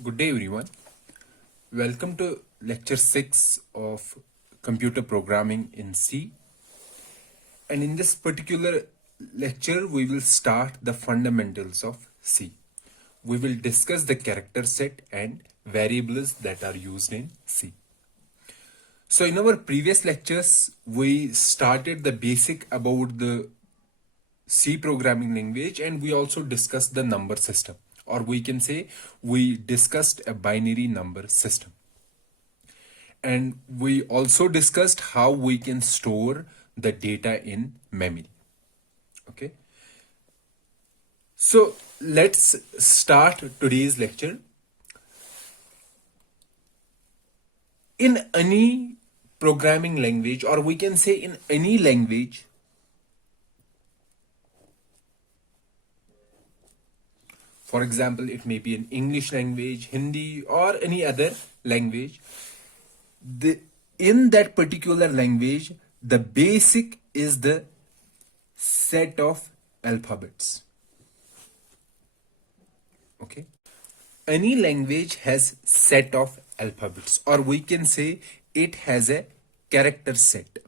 Good day, everyone. Welcome to lecture 6 of computer programming in C. And in this particular lecture, we will start the fundamentals of C. We will discuss the character set and variables that are used in C. So in our previous lectures, we started the basic about the C programming language, and we also discussed the number system, or we can say we discussed a binary number system. And we also discussed how we can store the data in memory. Okay. So let's start today's lecture. In any programming language, or we can say in any language, for example, it may be an English language, Hindi, or any other language, in that particular language, the basic is the set of alphabets. Okay. Any language has set of alphabets, or we can say it has a character set.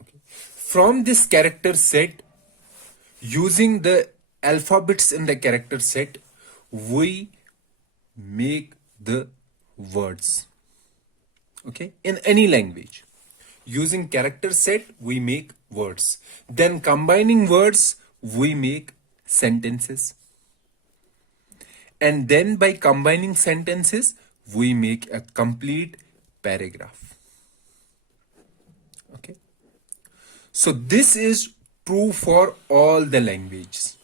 Okay. From this character set, using the alphabets in the character set, we make the words. Okay, in any language, using character set, we make words. Then combining words, we make sentences. And then by combining sentences, we make a complete paragraph. Okay. So this is true for all the languages.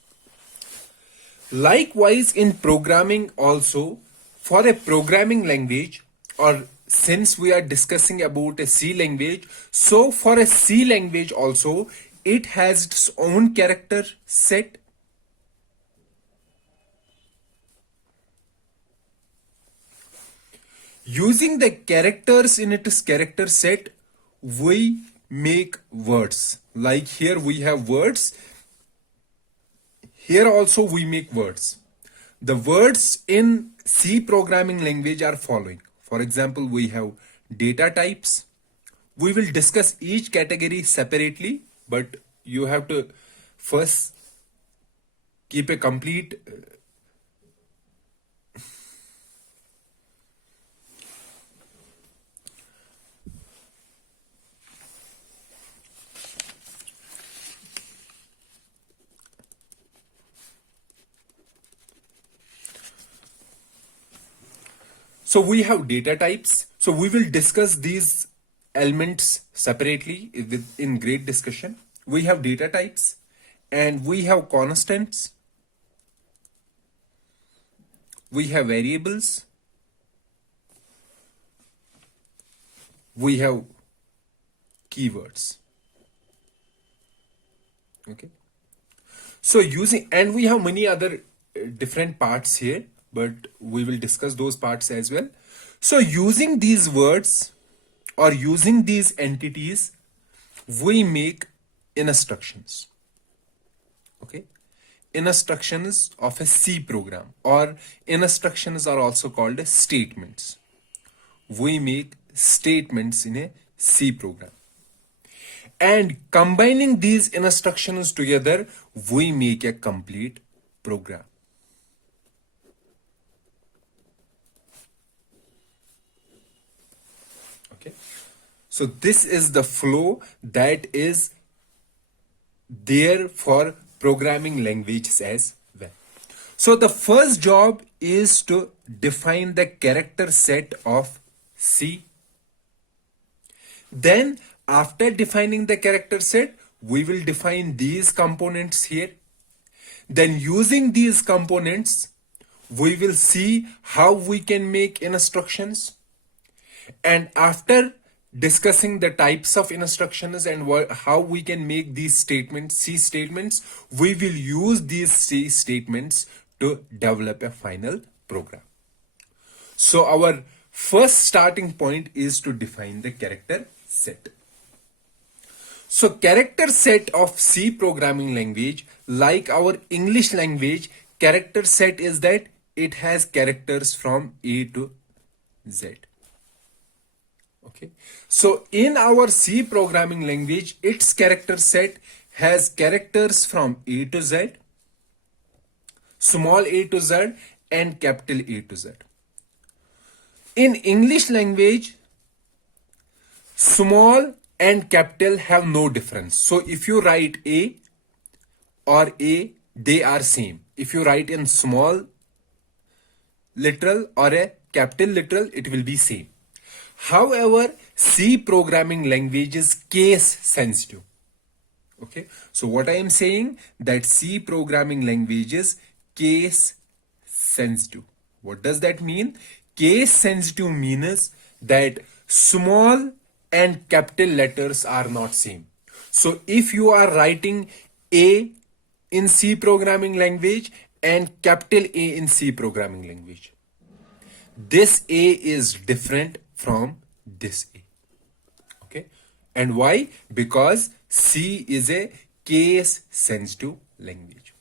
Likewise, in programming also, for a programming language, or since we are discussing about a C language, so for a C language also, it has its own character set. Using the characters in its character set, we make words. Like here we have words. Here also we make words. The words in C programming language are following. For example, we have data types. We will discuss each category separately, but you have to first keep a complete So we have data types. So we will discuss these elements separately in great discussion. We have data types and we have constants. We have variables. We have keywords. Okay. So and we have many other different parts here, but we will discuss those parts as well. So using these words or using these entities, we make instructions. Okay. Instructions of a C program, or instructions are also called statements. We make statements in a C program. And combining these instructions together, we make a complete program. Okay. So this is the flow that is there for programming languages as well. So the first job is to define the character set of C. Then after defining the character set, we will define these components here. Then using these components, we will see how we can make instructions. And after discussing the types of instructions and how we can make these statements, C statements, we will use these C statements to develop a final program. So our first starting point is to define the character set. So character set of C programming language, like our English language, character set is that it has characters from A to Z. Okay. So in our C programming language, its character set has characters from A to Z, small a to Z, and capital A to Z. In English language, small and capital have no difference. So if you write A or A, they are same. If you write in small literal or a capital literal, it will be same. However, C programming language is case sensitive. Okay, so what I am saying that C programming language is case sensitive. What does that mean? Case sensitive means that small and capital letters are not same. So if you are writing A in C programming language and capital A in C programming language, this A is different from this A. Okay, and why? Because C is a case sensitive language.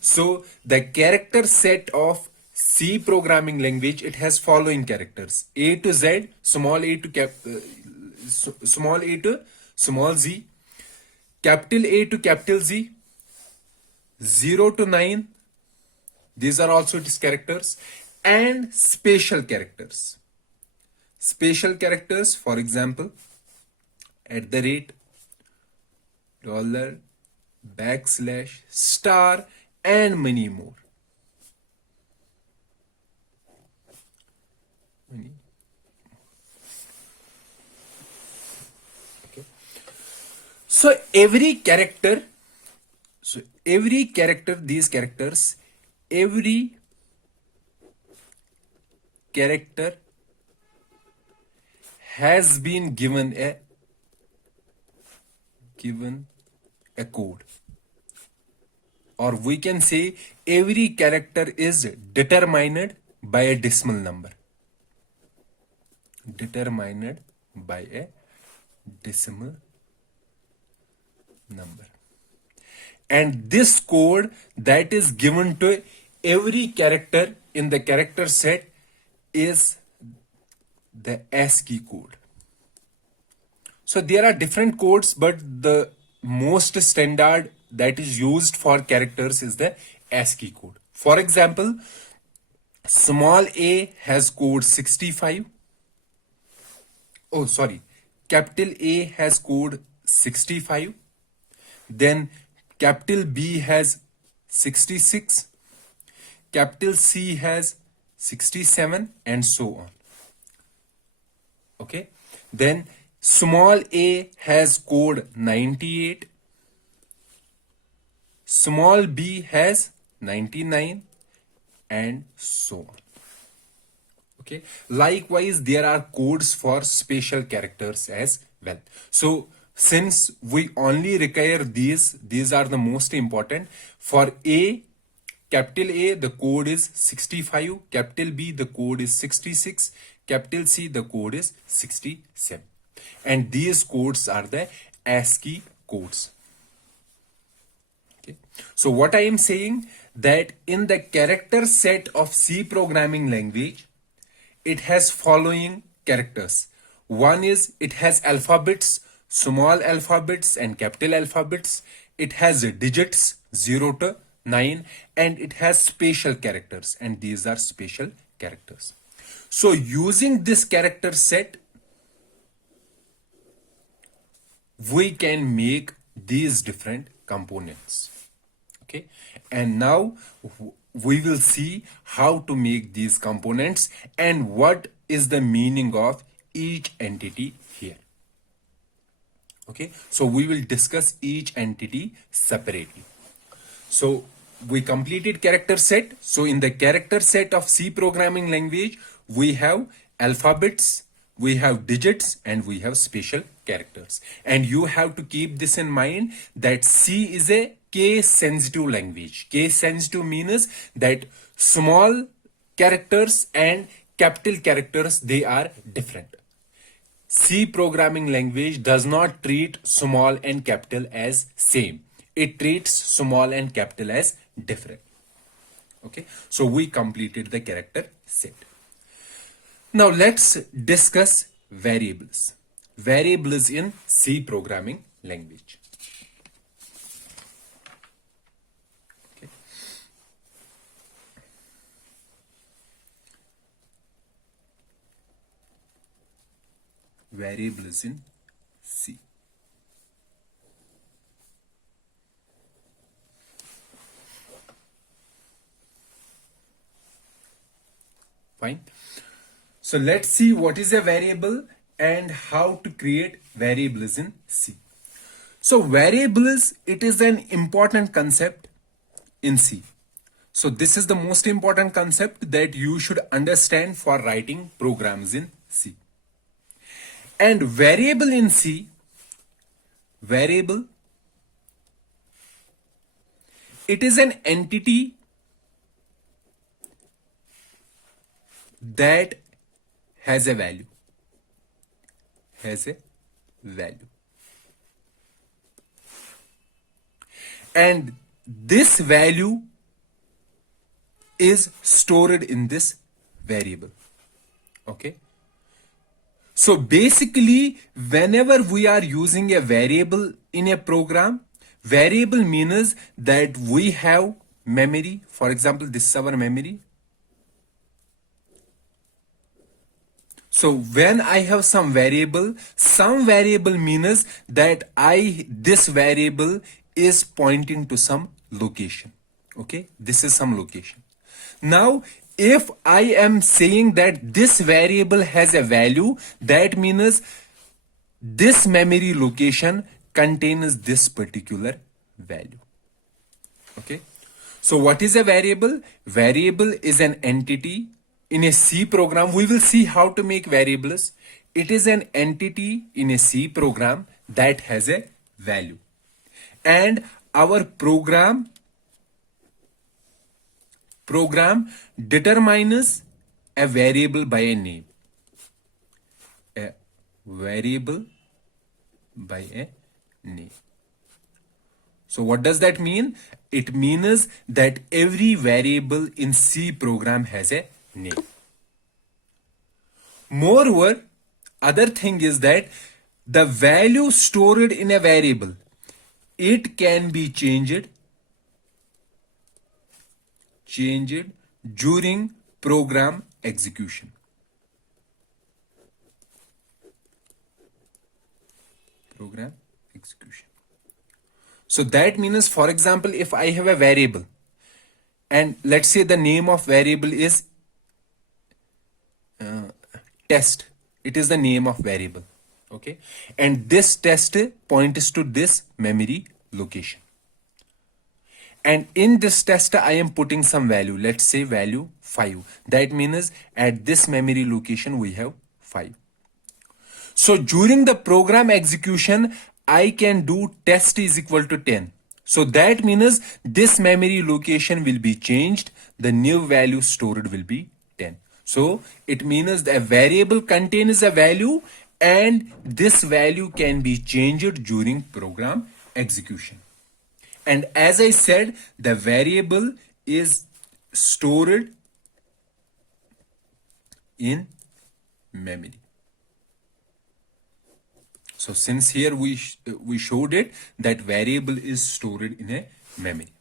So the character set of C programming language, it has following characters: A to Z, small a to small a to small z, capital A to capital Z, 0 to 9. These are also its characters, and special characters. Special characters, for example, at the rate, dollar, backslash, star, and many more. Okay. So every character, these characters, every character has been given a code, or we can say every character is determined by a decimal number. Determined by a decimal number. And this code that is given to every character in the character set is the ASCII code. So there are different codes, but the most standard that is used for characters is the ASCII code. For example, small a has code 65. Oh, sorry. Capital A has code 65. Then capital B has 66. Capital C has 67, and so on. Okay. Then small a has code 98. Small b has 99, and so on. Okay. Likewise, there are codes for special characters as well. So since we only require these are the most important. For A, capital A, the code is 65. Capital B, the code is 66. Capital C, the code is 67. And these codes are the ASCII codes. Okay. So what I am saying that in the character set of C programming language, it has following characters. One is it has alphabets, small alphabets and capital alphabets. It has digits 0 to 9, and it has special characters, and these are special characters. So using this character set, we can make these different components. Okay, and now we will see how to make these components and what is the meaning of each entity here. Okay, so we will discuss each entity separately. So we completed character set. So in the character set of C programming language, we have alphabets, we have digits, and we have special characters. And you have to keep this in mind that C is a case sensitive language. Case sensitive means that small characters and capital characters, they are different. C programming language does not treat small and capital as same. It treats small and capital as different. Okay, so we completed the character set. Now let's discuss variables. Variables in C programming language. Okay. Variables in C. Fine. So let's see what is a variable and how to create variables in C. So variables, it is an important concept in C. So this is the most important concept that you should understand for writing programs in C. And variable in C, variable, it is an entity that has a value. Has a value. And this value is stored in this variable. Okay. So basically, whenever we are using a variable in a program, variable means that we have memory. For example, this is our memory. So when I have some variable means that this variable is pointing to some location. Okay, this is some location. Now, if I am saying that this variable has a value, that means this memory location contains this particular value. Okay. So what is a variable? Variable is an entity. In a C program, we will see how to make variables. It is an entity in a C program that has a value. And our program determines a variable by a name. A variable by a name. So what does that mean? It means that every variable in C program has a name. Moreover, other thing is that the value stored in a variable, it can be changed during program execution. Program execution. So that means, for example, if I have a variable and let's say the name of variable is test. It is the name of variable. Okay. And this test points to this memory location. And in this test, I am putting some value. Let's say value 5. That means at this memory location, we have 5. So during the program execution, I can do test is equal to 10. So that means this memory location will be changed. The new value stored will be 10. So it means the variable contains a value and this value can be changed during program execution. And as I said, the variable is stored in memory. So since here we showed it that variable is stored in a memory.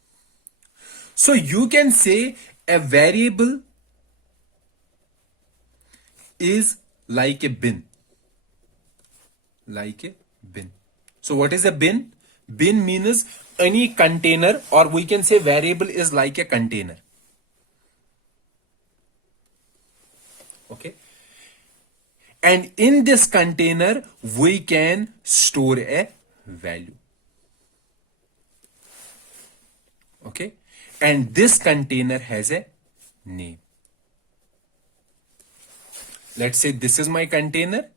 So you can say a variable is like a bin. Like a bin. So what is a bin? Bin means any container, or we can say variable is like a container. Okay. And in this container, we can store a value. Okay. And this container has a name. Let's say this is my container.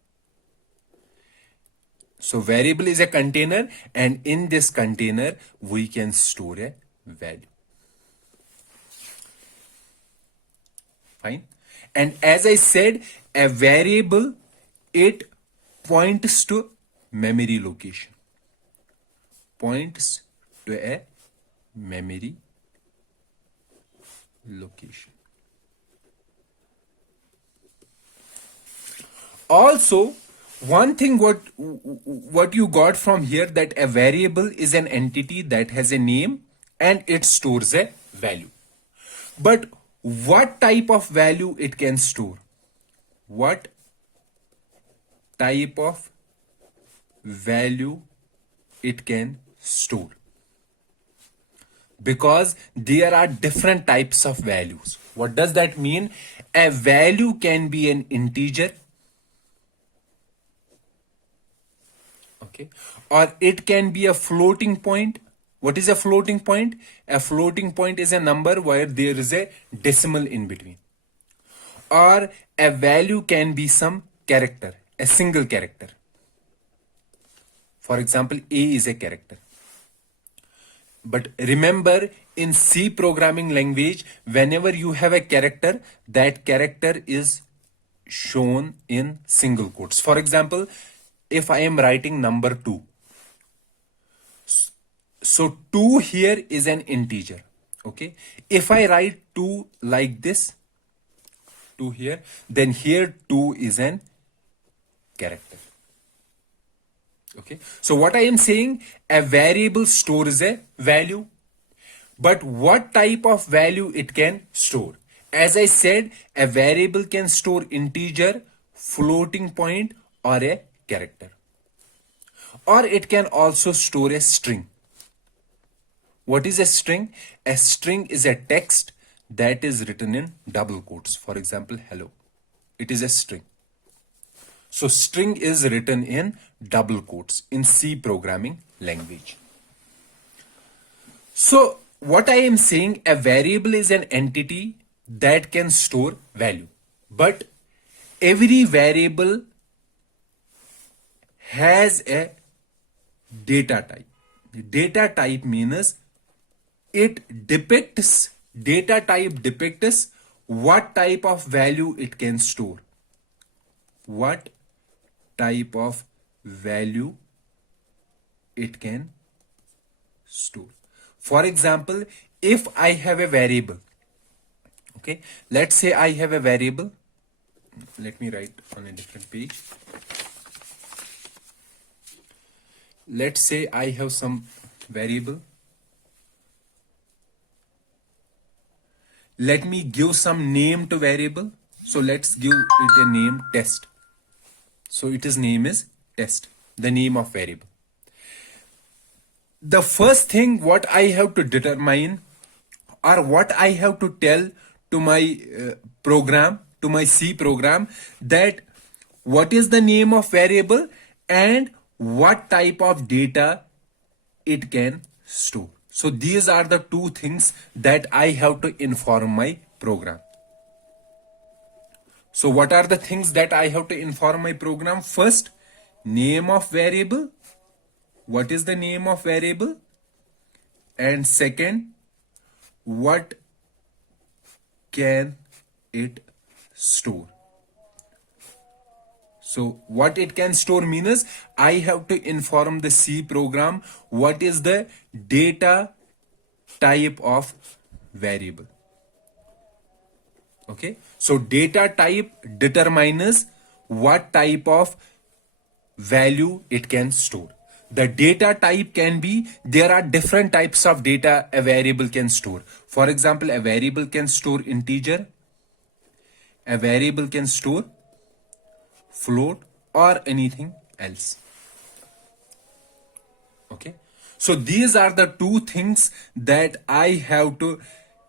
So variable is a container, and in this container, we can store a value. Fine. And as I said, a variable, it points to memory location. Points to a memory location. Also, one thing what you got from here, that a variable is an entity that has a name and it stores a value. But what type of value it can store? What type of value it can store? Because there are different types of values. What does that mean? A value can be an integer, okay, or it can be a floating point. What is a floating point? A floating point is a number where there is a decimal in between. Or a value can be some character, a single character. For example, A is a character. But remember, in C programming language, whenever you have a character, that character is shown in single quotes. For example, if I am writing number 2, so 2 here is an integer, okay? If I write 2 like this, 2 here, then here 2 is an character. Okay, so what I am saying, a variable stores a value, but what type of value it can store? As I said, a variable can store integer, floating point, or a character. Or it can also store a string. What is a string? A string is a text that is written in double quotes. For example, hello. It is a string. So string is written in double quotes in C programming language. So what I am saying, a variable is an entity that can store value. But every variable has a data type. Data type means data type depicts what type of value it can store. What type of value it can store. For example, if I have a variable, okay, let's say I have a variable. Let me write on a different page. Let's say I have some variable. Let me give some name to variable. So let's give it a name test. So its name is test, the name of variable. The first thing what I have to determine, or what I have to tell to my program, to my C program, that what is the name of variable and what type of data it can store. So these are the two things that I have to inform my program. So what are the things that I have to inform my program? First, name of variable. What is the name of variable? And second, what can it store? So what it can store means I have to inform the C program what is the data type of variable. Okay, so data type determines what type of value it can store. The data type can be, there are different types of data a variable can store. For example, a variable can store integer, a variable can store float, or anything else. Okay, so these are the two things that I have to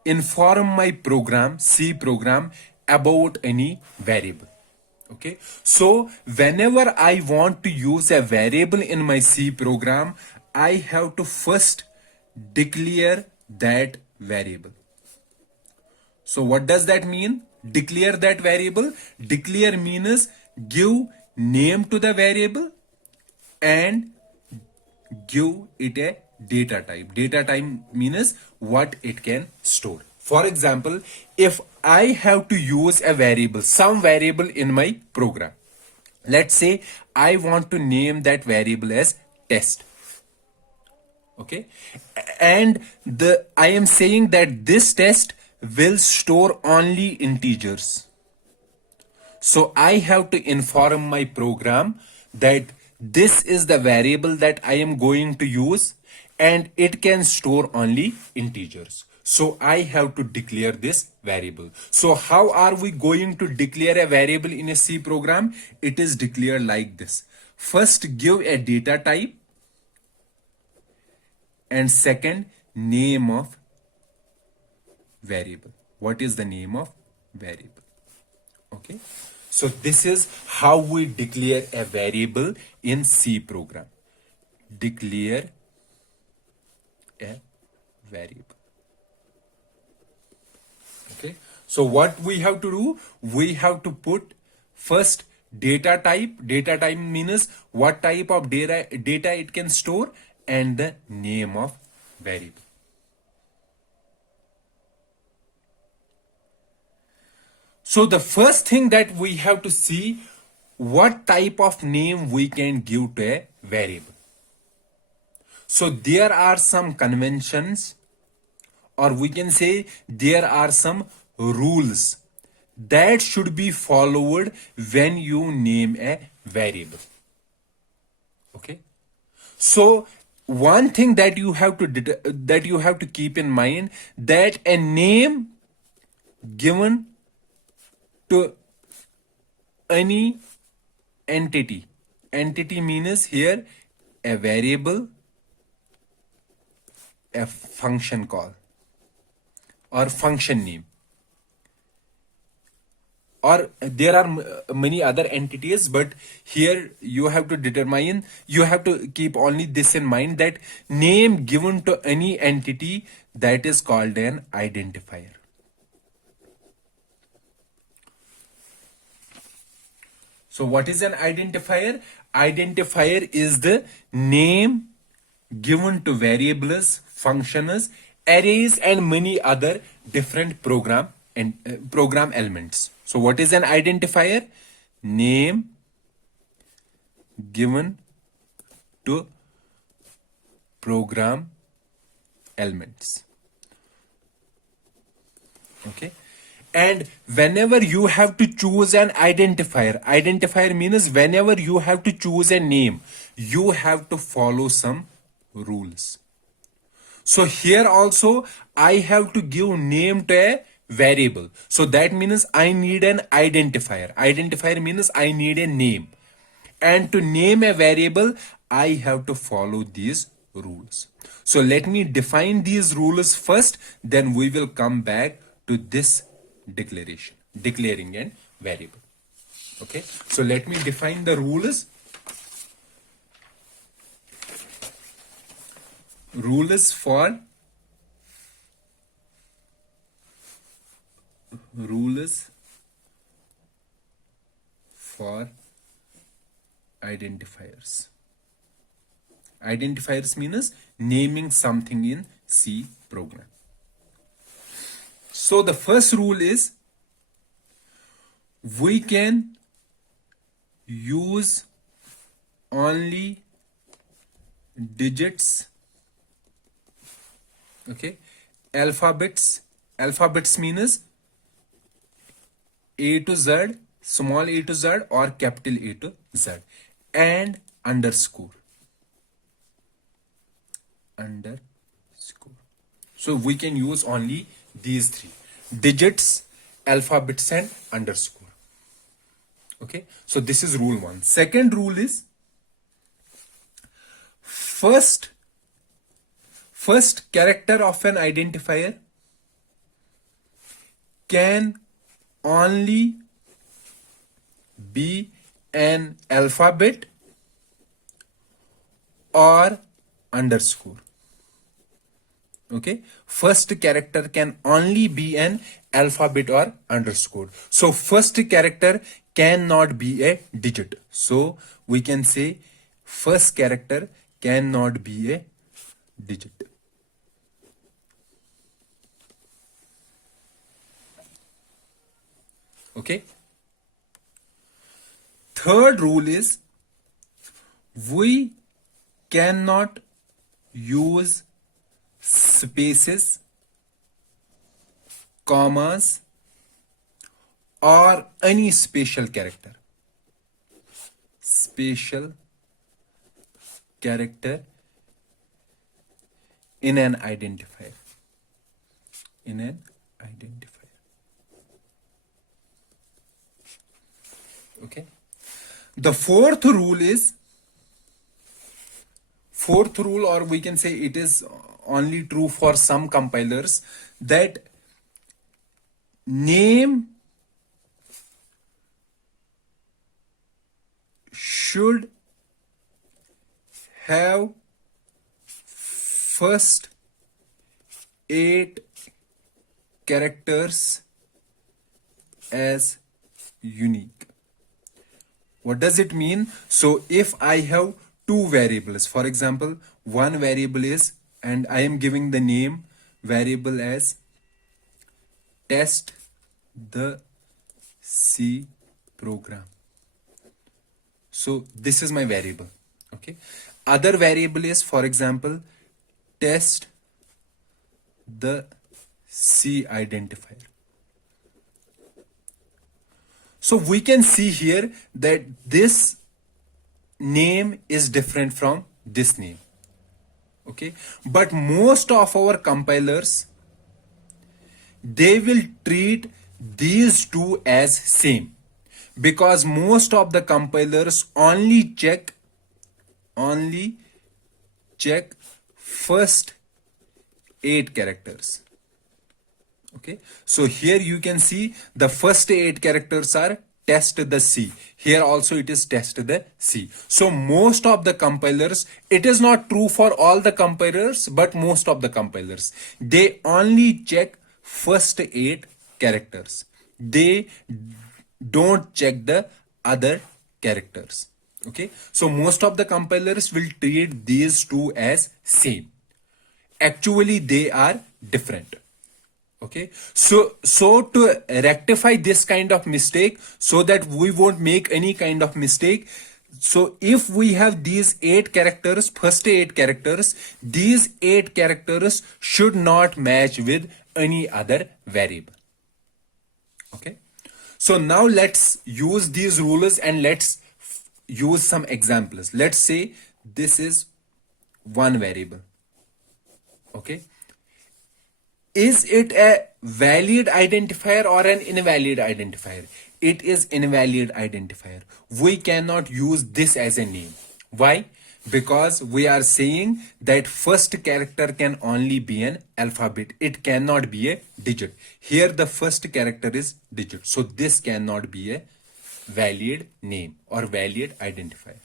inform my program, C program, about any variable. Okay, so whenever I want to use a variable in my C program, I have to first declare that variable. So what does that mean? Declare that variable. Declare means give name to the variable and give it a data type. Data type means what it can store. For example, if I have to use a variable, some variable in my program, Let's say I want to name that variable as test. Okay, and the I am saying that this test will store only integers. So I have to inform my program that this is the variable that I am going to use and it can store only integers. So I have to declare this variable. So how are we going to declare a variable in a C program? It is declared like this. First, give a data type, and second, name of variable. What is the name of variable? Okay, so this is how we declare a variable in C program. Declare a variable. Okay, so what we have to do, we have to put first data type. Data type means what type of data it can store, and the name of variable. So the first thing that we have to see, what type of name we can give to a variable. So there are some conventions, or we can say there are some rules that should be followed when you name a variable. Okay, so one thing that you have to keep in mind, that a name given to any entity means here a variable, a function call, or function name, or there are many other entities, but here you have to keep only this in mind, that name given to any entity, that is called an identifier. So what is an identifier? Identifier is the name given to variables, functions, arrays, and many other different program elements. So what is an identifier? Name given to program elements. Okay, and whenever you have to choose an identifier means whenever you have to choose a name, you have to follow some rules. So here also I have to give name to a variable, so that means I need an identifier means I need a name, and to name a variable I have to follow these rules. So let me define these rules first, then we will come back to this declaring a variable. Okay, so let me define the rules. Rules for identifiers. Identifiers means naming something in C program. So the first rule is we can use only digits. Okay, alphabets means A to Z, small a to Z, or capital A to Z, and underscore. So we can use only these three: digits, alphabets, and underscore. Okay, so this is rule one. Second rule is first character of an identifier can only be an alphabet or underscore. Okay, first character can only be an alphabet or underscore. So first character cannot be a digit. So we can say first character cannot be a digit. Okay, Third rule is we cannot use spaces, commas, or any special character. Special character in an identifier. In an identifier. Okay. The fourth rule, or we can say it is only true for some compilers, that name should have first 8 characters as unique. What does it mean? So if I have two variables, for example, one variable is, and I am giving the name variable as test the C program. So this is my variable. Okay. Other variable is, for example, test the C identifier. So we can see here that this name is different from this name. Okay. But most of our compilers, they will treat these two as same, because most of the compilers only check first 8 characters. Okay, so here you can see the first 8 characters are test the C. Here also it is test the C. So most of the compilers, it is not true for all the compilers, but most of the compilers, they only check first 8 characters. They don't check the other characters. Okay, so most of the compilers will treat these two as same. Actually they are different. Okay, so to rectify this kind of mistake, so that we won't make any kind of mistake, so if we have these 8 characters, first 8 characters, these 8 characters should not match with any other variable. Okay, so now let's use these rules and let's use some examples. Let's say this is one variable. Okay, is it a valid identifier or an invalid identifier? It is invalid identifier. We cannot use this as a name. Why? Because we are saying that first character can only be an alphabet. It cannot be a digit. Here the first character is digit. So this cannot be a valid name or valid identifier.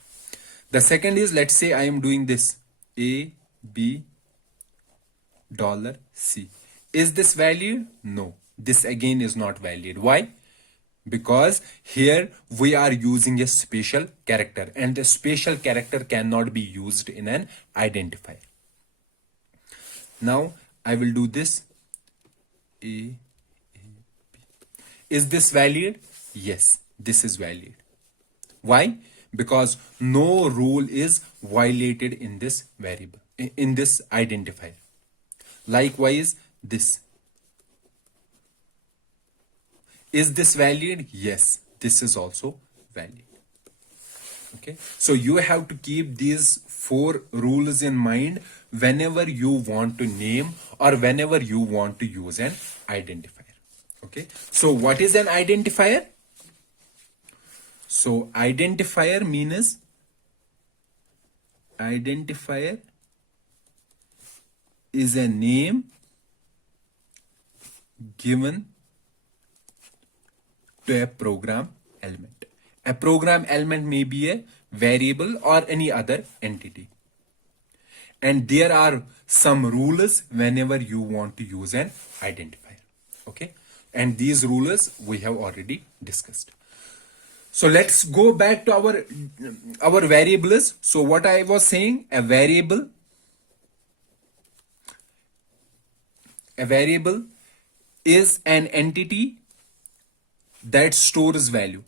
The second is, let's say I am doing this A, B, $C. Is this valid? No. This again is not valid. Why? Because here we are using a special character, and the special character cannot be used in an identifier. Now I will do this A, B. Is this valid? Yes, this is valid. Why? Because no rule is violated in this variable, in this identifier. Likewise, this. Is this valid? Yes, this is also valid. Okay, so you have to keep these 4 rules in mind whenever you want to name or whenever you want to use an identifier. Okay, so what is an identifier? So identifier means identifier is a name given to a program element. A program element may be a variable or any other entity. And there are some rules whenever you want to use an identifier. Okay, and these rules we have already discussed. So let's go back to our variables. So what I was saying, a variable is an entity that stores value.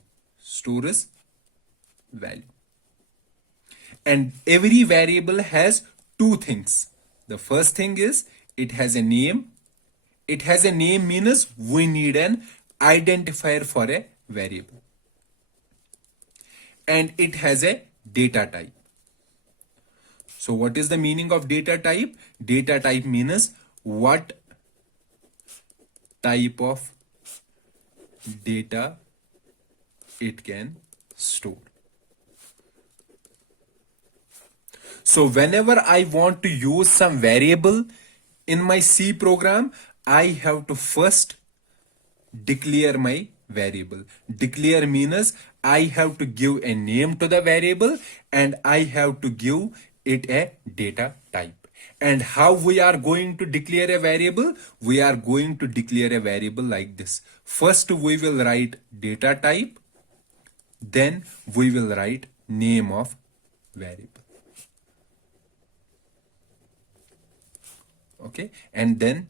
value. And every variable has two things. The first thing is it has a name. It has a name means we need an identifier for a variable. And it has a data type. So what is the meaning of data type? Data type means what type of data it can store. So whenever I want to use some variable in my C program, I have to first declare my variable. Declare means I have to give a name to the variable and I have to give it a data type. And how we are going to declare a variable? We are going to declare a variable like this. First we will write data type, then we will write name of variable. Okay, and then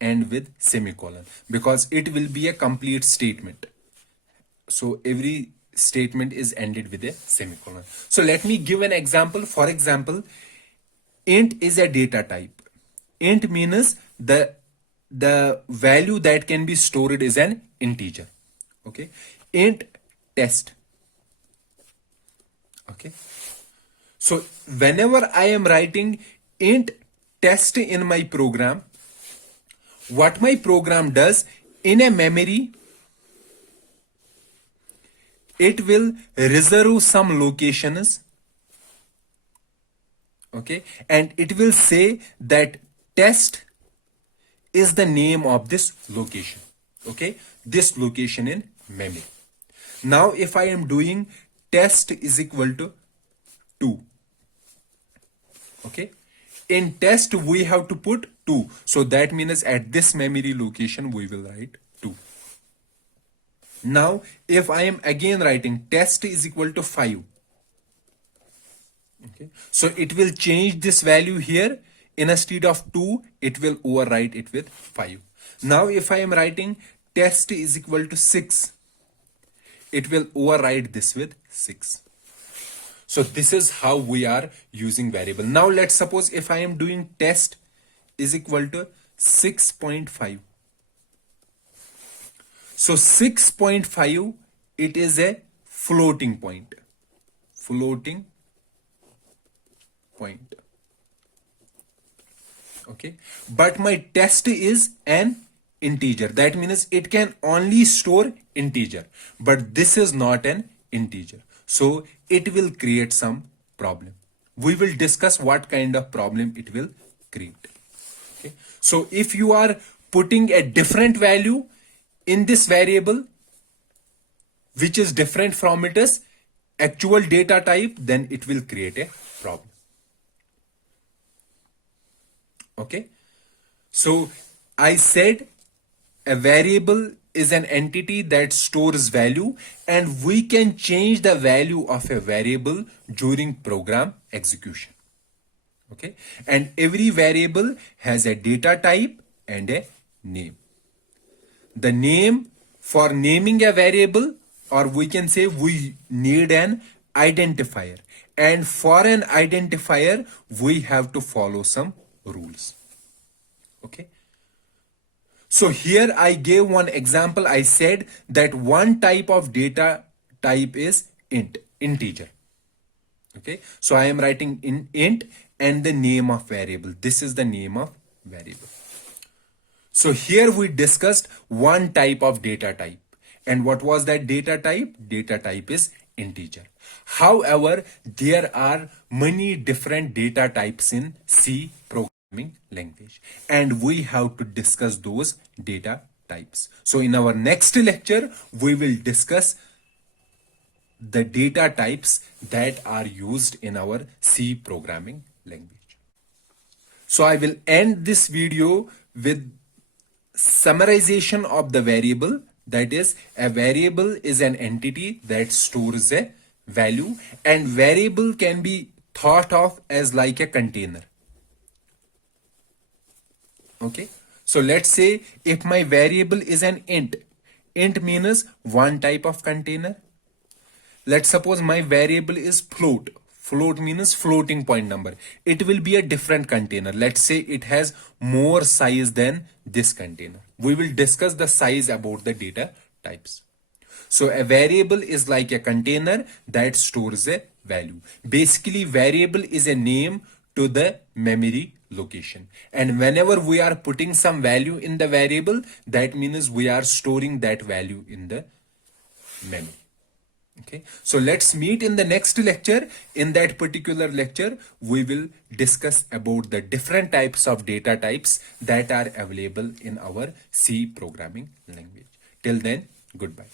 end with semicolon because it will be a complete statement. So every statement is ended with a semicolon. So let me give an example. For example, int is a data type. Int means the value that can be stored is an integer. Okay, int test. Okay, so whenever I am writing int test in my program, what my program does, in a memory it will reserve some locations. Okay, and it will say that test is the name of this location. Okay, this location in memory. Now if I am doing test is equal to 2. Okay, in test we have to put 2, so that means at this memory location we will write 2. Now if I am again writing test is equal to 5, okay, so it will change this value here. Instead of 2 it will overwrite it with 5. Now if I am writing test is equal to 6, it will override this with 6. So this is how we are using variable. Now let's suppose if I am doing test is equal to 6.5. So 6.5, it is a floating point. Floating point. Okay. But my test is an integer. That means it can only store integer. But this is not an integer. So it will create some problem. We will discuss what kind of problem it will create. Okay. So if you are putting a different value in this variable, which is different from its actual data type, then it will create a problem. Okay. So I said a variable is an entity that stores value, and we can change the value of a variable during program execution. Okay. And every variable has a data type and a name. The name for naming a variable, or we can say we need an identifier. And for an identifier, we have to follow some rules. Okay. So here I gave one example. I said that one type of data type is integer. Okay. So I am writing in int and the name of variable. This is the name of variable. So here we discussed one type of data type. And what was that data type? Data type is integer. However, there are many different data types in C programming language, and we have to discuss those data types. So in our next lecture, we will discuss the data types that are used in our C programming language. So I will end this video with summarization of the variable. That is, a variable is an entity that stores a value, and variable can be thought of as like a container. Okay. So let's say if my variable is an int means one type of container. Let's suppose my variable is float. Float means floating point number. It will be a different container. Let's say it has more size than this container. We will discuss the size about the data types. So a variable is like a container that stores a value. Basically, variable is a name to the memory location. And whenever we are putting some value in the variable, that means we are storing that value in the memory. Okay, so let's meet in the next lecture. In that particular lecture, we will discuss about the different types of data types that are available in our C programming language. Till then, goodbye.